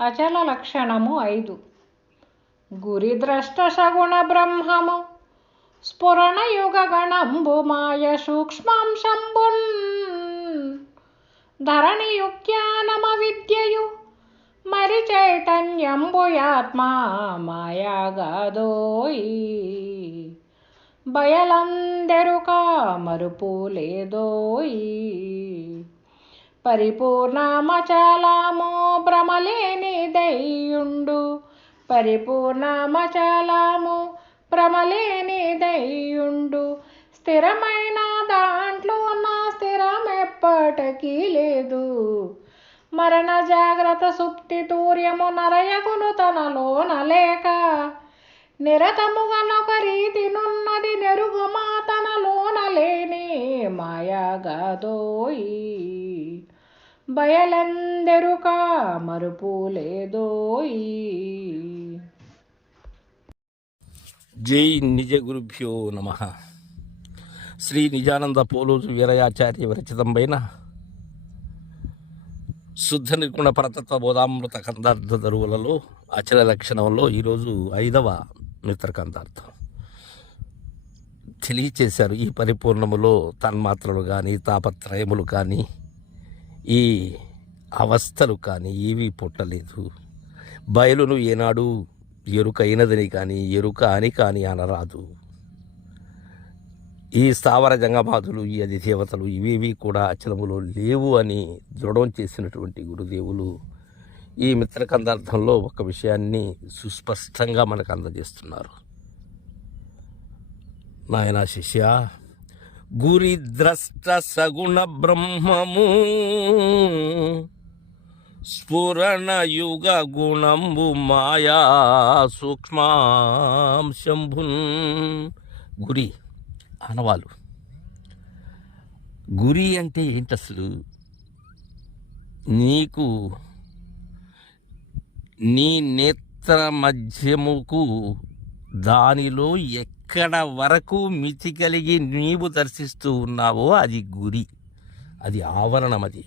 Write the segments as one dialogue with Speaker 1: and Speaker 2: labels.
Speaker 1: అచల లక్షణము ఐదు. గురిద్రష్ట సగుణ బ్రహ్మము. స్ఫురణ యుగ గణంబు మాయ సూక్ష్మాంశంబున్ ధరణియుక్యానమ విద్యయు. మరి చైతన్యంబుయాత్మా మాయాగాదోయి బయలందెరుక మరుపు లేదోయి. పరిపూర్ణమచలా పరిపూర్ణమచలము ప్రమలేనిదయ్యుండు స్థిరమైన దాంట్లో నా స్థిరం ఎప్పటికీ లేదు. మరణ జాగ్రత్త సుప్తి తూర్యము నరయగును తనలోన లేక నిరతముగనొక రీతి నున్నది నెరుగుమా తనలోన లేని మాయాగాదోయి. బయలందెరుక మరుపులేదోయి
Speaker 2: జై నిజ గురుభ్యో నమ. శ్రీ నిజానంద పోలూరు వీరయాచార్య విరచితమైన శుద్ధ నిర్గుణ పరతత్వ బోధామృత కందార్థ దరువులలో అచల లక్షణంలో ఈరోజు ఐదవ మిత్రకందార్థం తెలియచేశారు ఈ పరిపూర్ణములో తన్మాత్రలు కానీ తాపత్రయములు కానీ ఈ అవస్థలు కానీ ఏవీ పుట్టలేదు. బయలును ఏనాడు ఎరుక అయినదని కానీ ఎరుక అని కానీ అనరాదు. ఈ స్థావర జంగమాతులు ఈ అధి దేవతలు ఇవేవి కూడా అచలములో లేవు అని దృఢం చేసినటువంటి గురుదేవులు ఈ మిత్రకందార్థంలో ఒక విషయాన్ని సుస్పష్టంగా మనకు అందజేస్తున్నారు. నాయన శిష్య గురి ద్రష్ట సగుణ బ్రహ్మము స్ఫురణ యుగ గుణంబు మాయా సూక్ష్మాంశంభున్ గురి అనవాలు గురి అంటే ఏంటి అసలు నీకు నీ నేత్ర మధ్యముకు దానిలో ఎక్కడ వరకు మితి కలిగి నీవు దర్శిస్తూ ఉన్నావో అది గురి. అది ఆవరణం అది.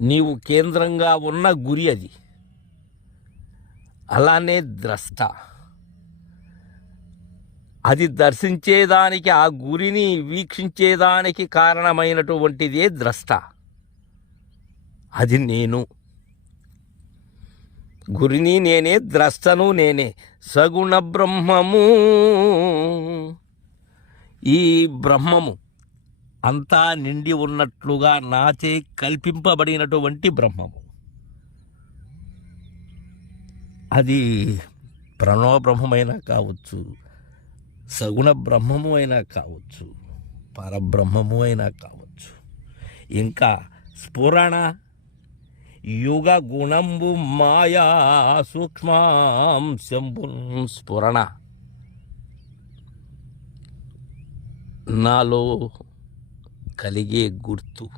Speaker 2: నీవు కేంద్రంగా ఉన్న గురి అది. అలానే ద్రష్ట. అది దర్శించేదానికి ఆ గురిని వీక్షించేదానికి కారణమైనటువంటిదే ద్రష్ట. అది నేను. గురిని నేనే ద్రష్టను నేనే సగుణ బ్రహ్మము. ఈ బ్రహ్మము అంతా నిండి ఉన్నట్లుగా నాచే కల్పింపబడినటువంటి బ్రహ్మము. అది ప్రణవ బ్రహ్మమైనా కావచ్చు సగుణ బ్రహ్మము అయినా కావచ్చు పరబ్రహ్మము అయినా కావచ్చు. ఇంకా స్ఫురణ యుగ గుణంబు మాయా సూక్ష్మాంశంబు స్ఫురణ. నాలో కలిగే గుర్తు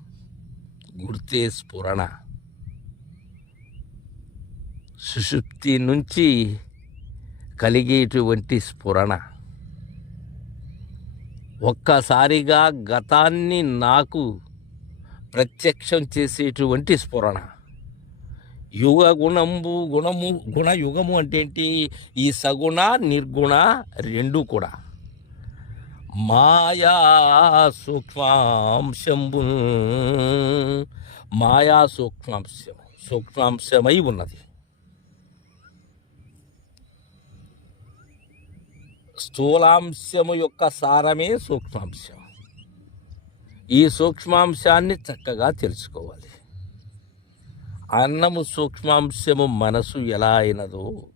Speaker 2: గుర్తే స్ఫురణ. సుషుప్తి నుంచి కలిగేటువంటి స్ఫురణ. ఒక్కసారిగా గతాన్ని నాకు ప్రత్యక్షం చేసేటువంటి స్ఫురణ. యుగ గుణంబు గుణము గుణ యుగము అంటే ఏంటి ఈ సగుణ నిర్గుణ రెండు కూడా. మాయా సూక్ష్మాంశంబు. మాయా సూక్ష్మాంశం సూక్ష్మాంశమై ఉన్నది. స్థూలాంశము యొక్క సారమే సూక్ష్మాంశం. ఈ సూక్ష్మాంశాన్ని చక్కగా తెలుసుకోవాలి. అన్నము సూక్ష్మాంశము మనసు ఎలా అయినదో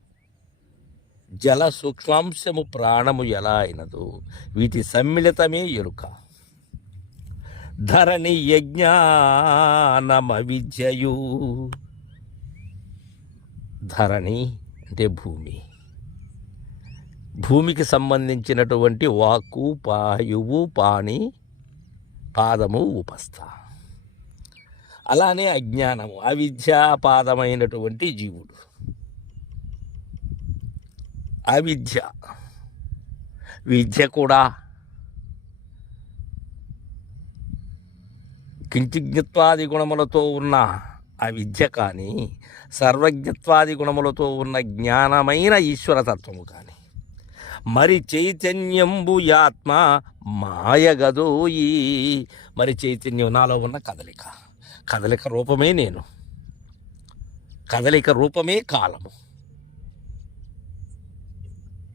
Speaker 2: జల సూక్ష్మాంశము ప్రాణము ఎలా అయినదో వీటి సమ్మిళితమే ఎరుక. ధరణి యజ్ఞానమ విద్యయు ధరణి అంటే భూమి. భూమికి సంబంధించినటువంటి వాక్కు పాయువు పాణి పాదము ఉపస్థ. అలానే అజ్ఞానము అవిద్యాపాదమైనటువంటి జీవుడు. అవిద్య. విద్య కూడా కించిజ్ఞత్వాది గుణములతో ఉన్న అవిద్య కానీ సర్వజ్ఞత్వాది గుణములతో ఉన్న జ్ఞానమైన ఈశ్వరతత్వము కానీ. మరి చైతన్యంబు ఆత్మ మాయగదోయి. మరి చైతన్యం నాలో ఉన్న కదలిక. కదలిక రూపమే నేను. కదలిక రూపమే కాలము.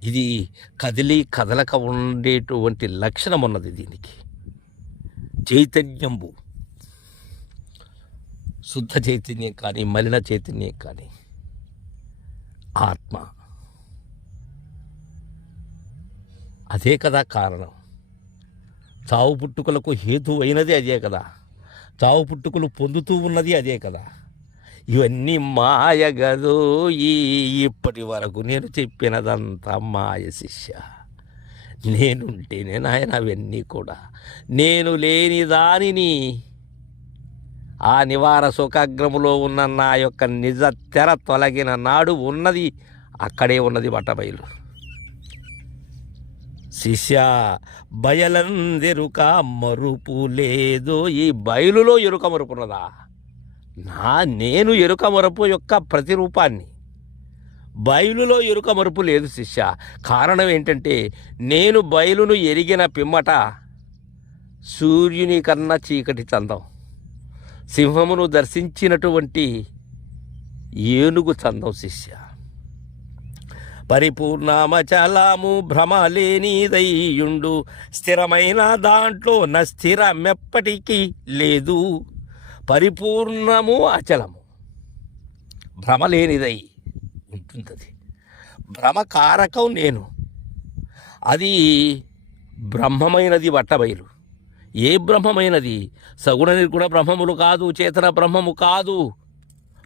Speaker 2: ఇది కదిలి కదలక ఉండేటువంటి లక్షణం ఉన్నది దీనికి. చైతన్యంబు. శుద్ధ చైతన్యం కానీ మలిన చైతన్యం కానీ ఆత్మ. అదే కదా కారణం. చావు పుట్టుకలకు హేతు అయినది అదే కదా. చావు పుట్టుకులు పొందుతూ ఉన్నది అదే కదా. ఇవన్నీ మాయగదు ఈ ఇప్పటి వరకు నేను చెప్పినదంతా మాయ శిష్య. నేనుంటేనే నాయన అవన్నీ కూడా. నేను లేని దానిని ఆ నివార సుఖాగ్రములో ఉన్న నా యొక్క నిజ తెర తొలగిన నాడు ఉన్నది. అక్కడే ఉన్నది బట్టబయలు శిష్య బయలందెరుక మరుపు లేదు ఈ బయలులో ఎరుక మరుపున్నదా? నా నేను ఎరుక మరుపు యొక్క ప్రతిరూపాన్ని. బయలులో ఎరుక మరుపు లేదు శిష్య. కారణం ఏంటంటే నేను బయలును ఎరిగిన పిమ్మట సూర్యుని కన్నా చీకటి చందం. సింహమును దర్శించినటువంటి ఏనుగు చందం శిష్య. పరిపూర్ణమచలము భ్రమ లేనిదయ్యుండు స్థిరమైన దాంట్లో నస్థిరమెప్పటికీ లేదు. పరిపూర్ణము అచలము. భ్రమ లేనిదై ఉంటుంది అది నేను. అది బ్రహ్మమైనది వట్టబయలు. ఏ బ్రహ్మమైనది? సగుణ నిర్గుణ బ్రహ్మములు కాదు చేతన బ్రహ్మము కాదు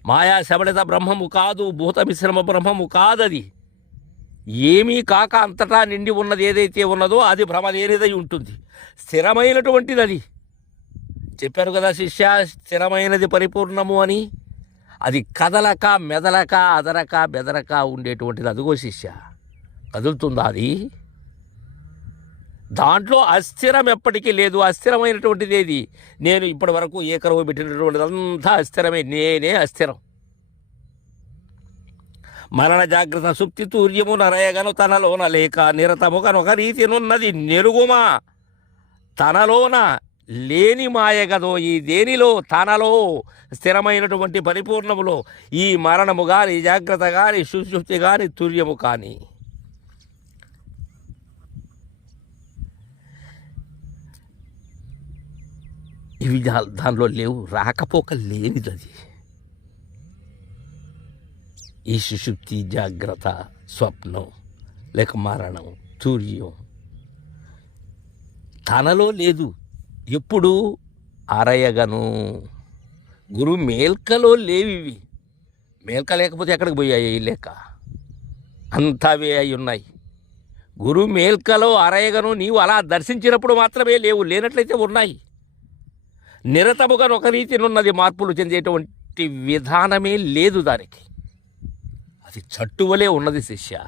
Speaker 2: మాయా శబడిత బ్రహ్మము కాదు భూత మిశ్రమ బ్రహ్మము కాదది. ఏమీ కాక అంతటా నిండి ఉన్నది ఏదైతే ఉన్నదో అది భ్రమలేనిదై ఉంటుంది. స్థిరమైనటువంటిది అది చెప్పారు కదా శిష్య స్థిరమైనది పరిపూర్ణము అని. అది కదలక మెదలక అదరక బెదరక ఉండేటువంటిది. అదిగో శిష్య కదులుతుందా అది? దాంట్లో అస్థిరం ఎప్పటికీ లేదు. అస్థిరమైనటువంటిది ఏది నేను ఇప్పటి వరకు ఏకరవు పెట్టినటువంటిది అంతా అస్థిరమే. నేనే అస్థిరం. మరణ జాగ్రత్త సుప్తి తూర్యము నరయగను తనలోన లేక నిరతముగనొక రీతినున్నది నెరుగుమా? తనలోన లేని మాయగదో ఈ దేనిలో? తనలో స్థిరమైనటువంటి పరిపూర్ణములో ఈ మరణము గాని జాగ్రత్త కానీ సుశుప్తి గాని తుర్యము కానీ. ఇవి దానిలో లేవు. రాకపోక లేనిది అది ఈ సుషుప్తి జాగ్రత్త స్వప్నం లేక మరణం తూర్యం. తనలో లేదు ఎప్పుడు అరయగను. గురు మేల్కలో లేవివి. మేల్క లేకపోతే ఎక్కడికి పోయాయి ఈ లెక్క అంతావే అయి ఉన్నాయి. గురు మేల్కలో అరయగను నీవు అలా దర్శించినప్పుడు మాత్రమే లేవు లేనట్లయితే ఉన్నాయి. నిరతముగా ఒక రీతినున్నది మార్పులు చెందేటువంటి విధానమే లేదు దానికి. అది చట్టువలే ఉన్నది శిష్య.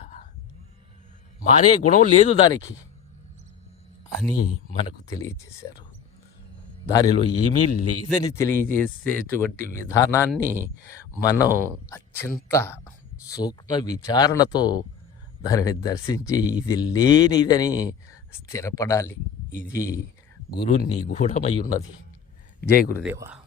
Speaker 2: మారే గుణం లేదు దానికి అని మనకు తెలియజేశారు దానిలో ఏమీ లేదని తెలియజేసేటువంటి విధానాన్ని మనం అత్యంత సూక్ష్మ విచారణతో దానిని దర్శించి ఇది లేనిదని స్థిరపడాలి. ఇది గురు నిగూఢమై ఉన్నది. జై గురుదేవా.